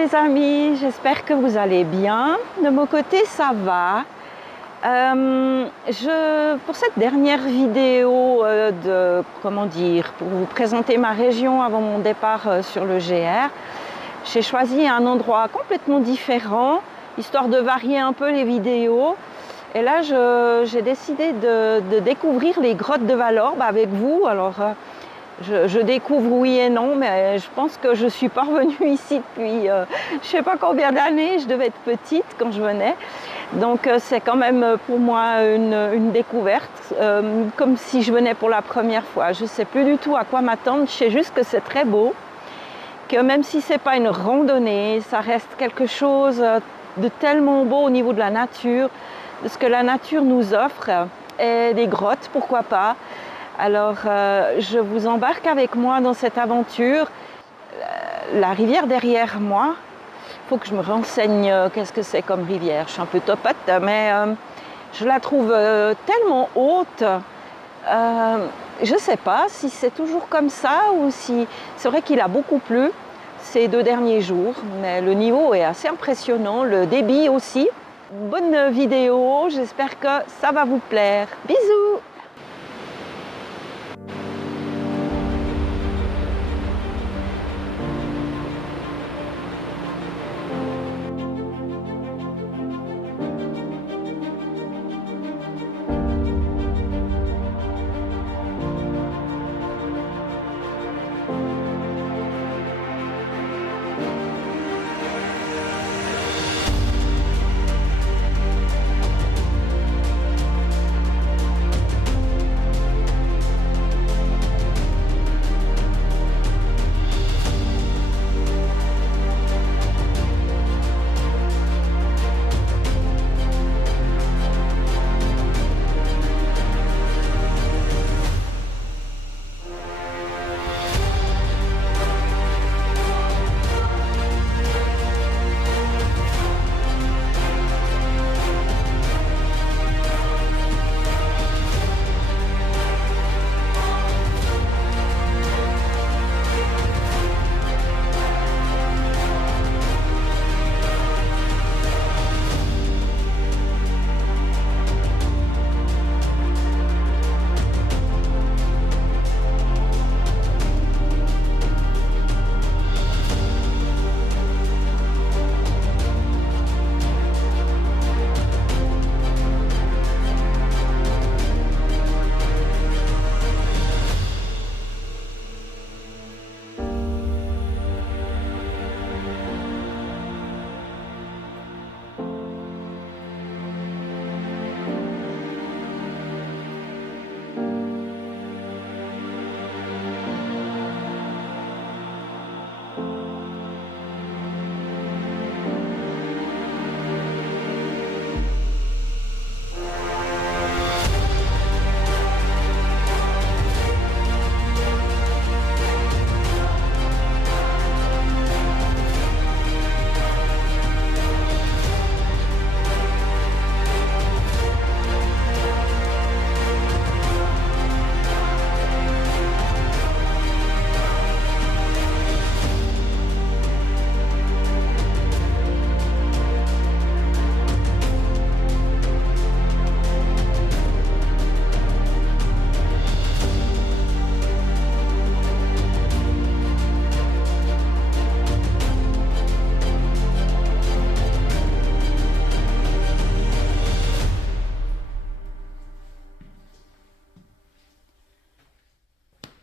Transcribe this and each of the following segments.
les amis, j'espère que vous allez bien. De mon côté, ça va. Pour cette dernière vidéo pour vous présenter ma région avant mon départ sur le GR, j'ai choisi un endroit complètement différent, histoire de varier un peu les vidéos. Et là, j'ai décidé de découvrir les grottes de Vallorbe avec vous. Alors, je découvre oui et non, mais je pense que je suis pas revenue ici depuis je ne sais pas combien d'années. Je devais être petite quand je venais. Donc c'est quand même pour moi une découverte, comme si je venais pour la première fois. Je ne sais plus du tout à quoi m'attendre, je sais juste que c'est très beau, que même si ce n'est pas une randonnée, ça reste quelque chose de tellement beau au niveau de la nature, de ce que la nature nous offre, et des grottes, pourquoi pas. Alors, je vous embarque avec moi dans cette aventure. La rivière derrière moi, il faut que je me renseigne qu'est-ce que c'est comme rivière. Je suis un peu topote, mais je la trouve tellement haute. Je ne sais pas si c'est toujours comme ça ou si... C'est vrai qu'il a beaucoup plu ces 2 derniers jours, mais le niveau est assez impressionnant, le débit aussi. Bonne vidéo, j'espère que ça va vous plaire. Bisous!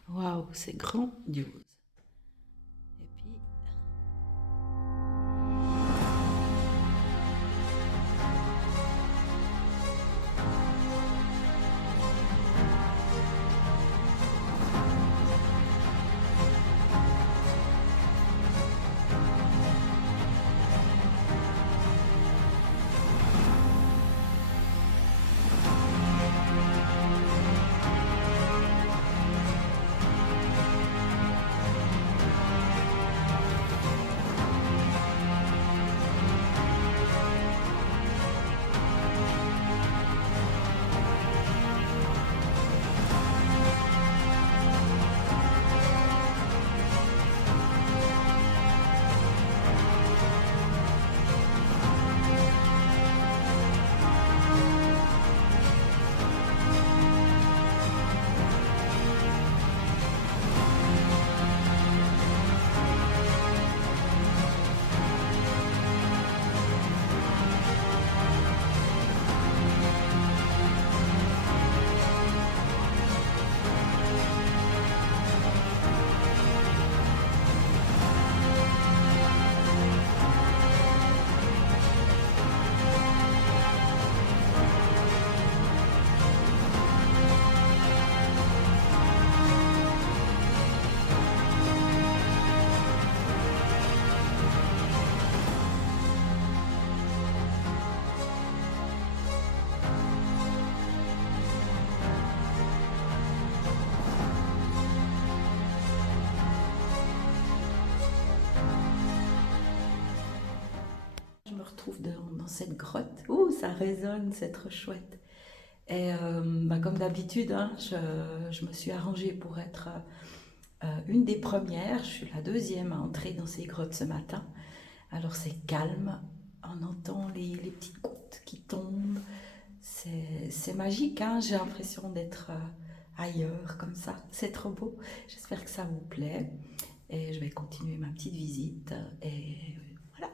Waouh, c'est grandiose. Et puis... trouve dans cette grotte. Ouh, ça résonne, c'est trop chouette. Et comme d'habitude, hein, je me suis arrangée pour être une des premières. Je suis la deuxième à entrer dans ces grottes ce matin. Alors c'est calme, on entend les petites gouttes qui tombent. C'est magique, hein, j'ai l'impression d'être ailleurs comme ça. C'est trop beau. J'espère que ça vous plaît. Et je vais continuer ma petite visite. Et voilà.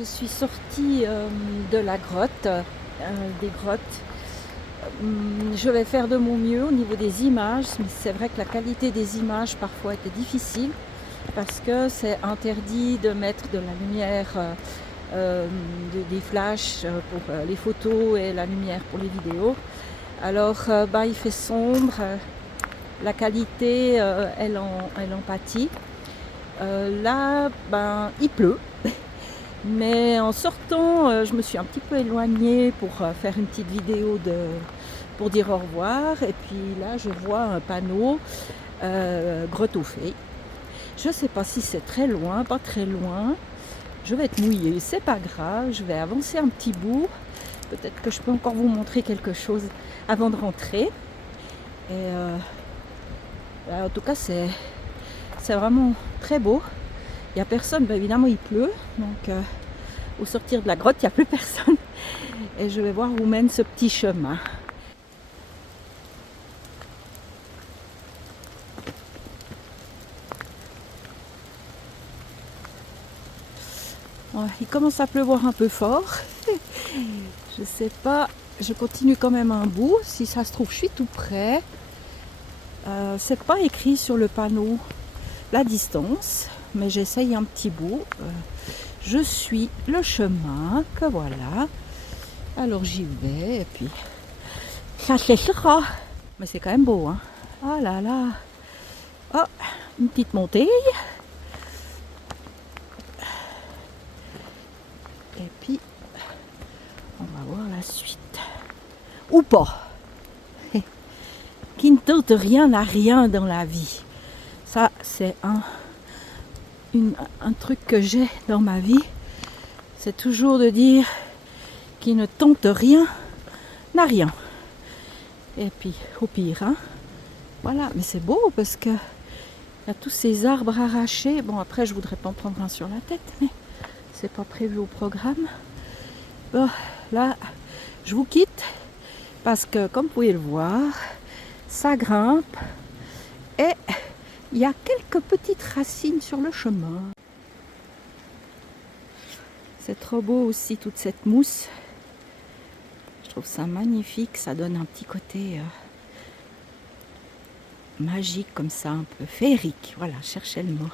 je suis sortie de la grotte, des grottes. Je vais faire de mon mieux au niveau des images, mais c'est vrai que la qualité des images parfois était difficile parce que c'est interdit de mettre de la lumière, des flashs pour les photos et la lumière pour les vidéos. Alors il fait sombre, la qualité elle en pâtit. Là il pleut. Mais en sortant, je me suis un petit peu éloignée pour faire une petite vidéo pour dire au revoir. Et puis là, je vois un panneau grotte aux fées. Je ne sais pas si c'est très loin, pas très loin. Je vais être mouillée, c'est pas grave. Je vais avancer un petit bout. Peut-être que je peux encore vous montrer quelque chose avant de rentrer. Et en tout cas, c'est vraiment très beau. Il n'y a personne, évidemment il pleut, donc au sortir de la grotte, il n'y a plus personne. Et je vais voir où mène ce petit chemin. Ouais, il commence à pleuvoir un peu fort. Je sais pas, je continue quand même un bout. Si ça se trouve, je suis tout près. C'est pas écrit sur le panneau la distance, mais j'essaye un petit bout. Je suis le chemin que voilà. Alors j'y vais et puis ça sera. Mais c'est quand même beau, hein. Oh là là. Oh, une petite montée. Et puis on va voir la suite. Ou pas. Qui ne tente rien à rien dans la vie. Ça c'est un truc que j'ai dans ma vie. C'est toujours de dire qui ne tente rien n'a rien. Et puis au pire, hein. Voilà, mais c'est beau parce que il y a tous ces arbres arrachés. Bon, après je voudrais pas en prendre un sur la tête, mais c'est pas prévu au programme. Bon, là je vous quitte parce que comme vous pouvez le voir, ça grimpe et il y a quelques petites racines sur le chemin. C'est trop beau aussi toute cette mousse. Je trouve ça magnifique, ça donne un petit côté magique comme ça, un peu féerique. Voilà, cherchez le mot.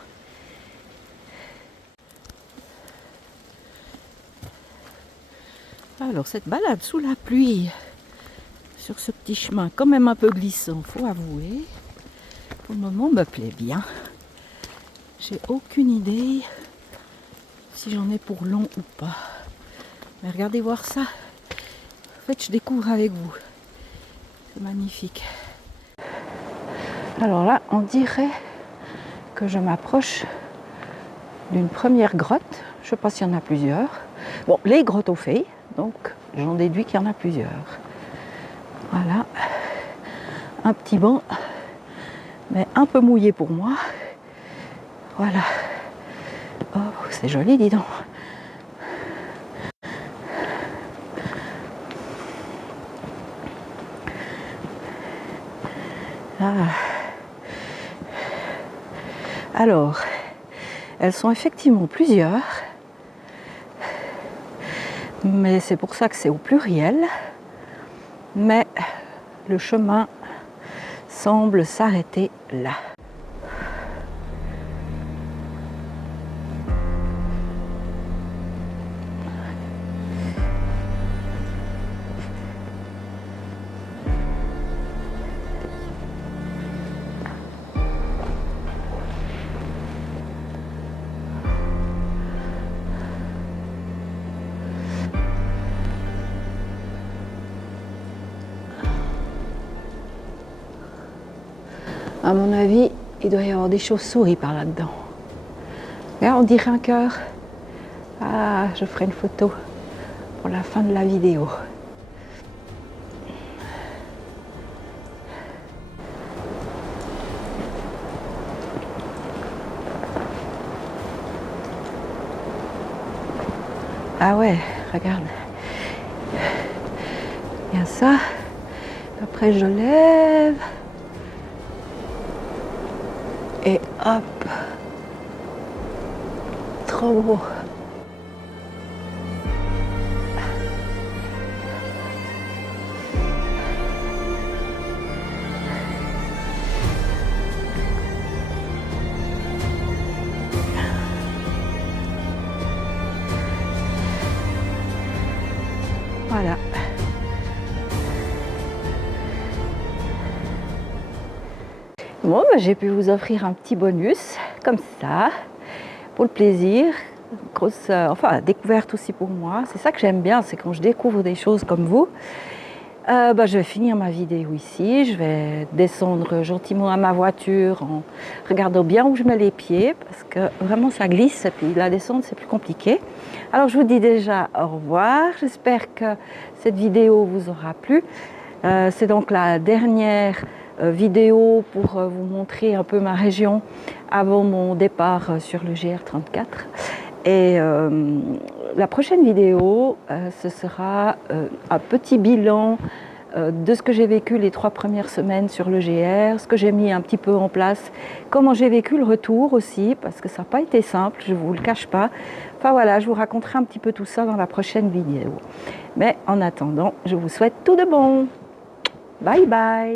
Alors cette balade sous la pluie, sur ce petit chemin quand même un peu glissant, faut avouer, pour le moment me plaît bien. J'ai aucune idée si j'en ai pour long ou pas. Mais regardez voir ça. En fait, je découvre avec vous. C'est magnifique. Alors là, on dirait que je m'approche d'une première grotte. Je ne sais pas s'il y en a plusieurs. Bon, les grottes aux fées, donc j'en déduis qu'il y en a plusieurs. Voilà. Un petit banc, mais un peu mouillé pour moi. Voilà. Oh, c'est joli, dis donc. Ah. Alors, elles sont effectivement plusieurs, mais c'est pour ça que c'est au pluriel. Mais le chemin semble s'arrêter là. À mon avis, il doit y avoir des chauves-souris par là-dedans. Regarde, on dirait un cœur. Ah, je ferai une photo pour la fin de la vidéo. Ah ouais, regarde. Il y a ça. Après, je lève. Et hop, trop beau. Bon, j'ai pu vous offrir un petit bonus, comme ça, pour le plaisir. Grosse, découverte aussi pour moi. C'est ça que j'aime bien, c'est quand je découvre des choses comme vous. Je vais finir ma vidéo ici. Je vais descendre gentiment à ma voiture en regardant bien où je mets les pieds, parce que vraiment ça glisse et puis la descente c'est plus compliqué. Alors je vous dis déjà au revoir. J'espère que cette vidéo vous aura plu. C'est donc la dernière vidéo pour vous montrer un peu ma région avant mon départ sur le GR34. Et la prochaine vidéo, ce sera un petit bilan de ce que j'ai vécu les 3 premières semaines sur le GR, ce que j'ai mis un petit peu en place, comment j'ai vécu le retour aussi, parce que ça n'a pas été simple, je ne vous le cache pas. Enfin voilà, je vous raconterai un petit peu tout ça dans la prochaine vidéo. Mais en attendant, je vous souhaite tout de bon. Bye bye.